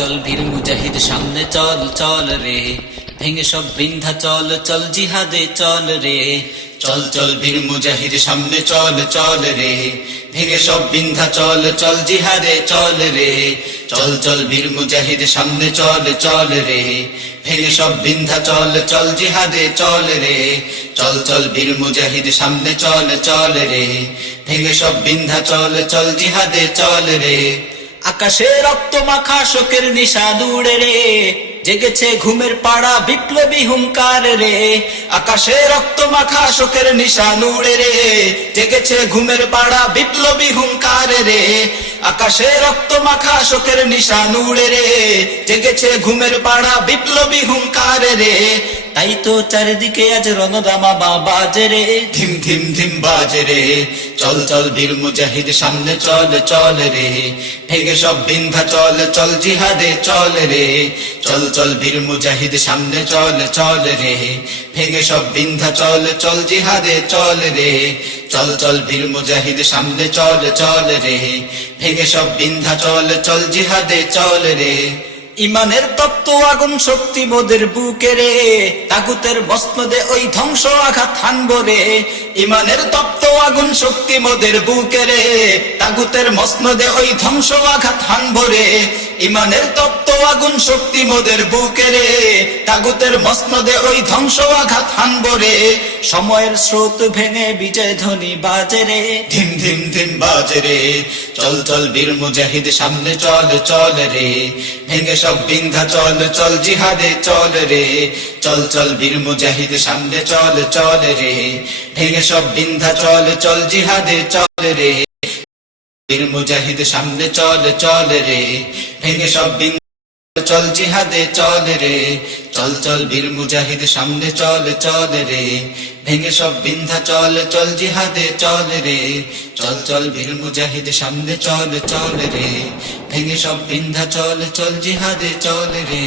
চল বীর মুজাহিদ সামনে চল চল রে, ভেঙে সব বিন্ধা চল চল জিহাদে চল রে। চল চল বীর মুজাহিদ সামনে চল চল রে, ভেঙে সব বিন্ধা চল চল জিহাদে চল রে। চল চল বীর মুজাহিদ সামনে চল চল রে, ভেঙে সব বিন্ধা চল চল জিহাদে চল রে। চল চল বীর মুজাহিদ সামনে চল চল রে, ভেঙে সব বিন্ধা চল চল জিহাদে চল রে। আকাশে রক্ত মাখা শোকের নিশান উড়ে রে, জেগেছে ঘুমের পাড়া বিপ্লবী হুঙ্কার রে। আকাশে রক্ত মাখা শোকের নিশান উড়ে রে, জেগেছে ঘুমের পাড়া বিপ্লবী হুঙ্কার রে। আকাশে রক্ত মাখা শোকের নিশান উড়ে রে, জেগেছে ঘুমের পাড়া বিপ্লবী হুঙ্কার রে। তাই তো চারিদিকে আজ রণদামা বাজে রে, ধিম ধিম ধিম বাজে রে। চল চল বীর মুজাহিদ সামনে চল চল রে, ভেঙে সব বিন্ধা চল চল জিহাদে চল রে। চল চল বীর মুজাহিদ সামনে চল চল রে, ভেঙে সব বিন্ধা চল চল জিহাদে চল রে। চল চল বীর মুজাহিদ সামনে চল চল রে, ভেঙে সব বিন্ধা চল চল জিহাদে চল রে। ইমানের তত্ত্ব আগুন শক্তি মোদের বুকে রে, তাগুতের মসনদে ওই ধ্বংস আঘাত হানবো রে। ইমানের তত্ত্ব আগুন শক্তি মোদের বুকে রে, তাগুতের মসনদে ওই ধ্বংস আঘাত হানবো রে। ইমানের তত্ত্ব আগুন শক্তি মোদের বুকে রে, তাগুতের মসনদে ওই ধ্বংস আঘাত হানবো রে। সময়ের স্রোত ভেঙে বিজয় ধ্বনি বাজে রে, ধিম ধিম ধিম বাজে রে। চল চল বীর মুজাহিদ সামনে চল চল রে, ভেঙে সব বিন্ধা চল চল জিহাদে চল রে। চল চল বীর মুজাহিদ সামনে চল চল রে, ভেঙে সব বিন্ধা চল চল জিহাদে চল রে। বীর মুজাহিদ সামনে চল চল রে, ভেঙে সব বিন্ধা চল জিহাদে চল রে। চল চল বীর মুজাহিদ সামনে চল চল রে, ভেঙে সব বিন্ধা চল চল জিহাদে চল রে। চল চল বীর মুজাহিদ সামনে চল চল রে, ভেঙে সব বিন্ধা চল চল জিহাদে চল রে।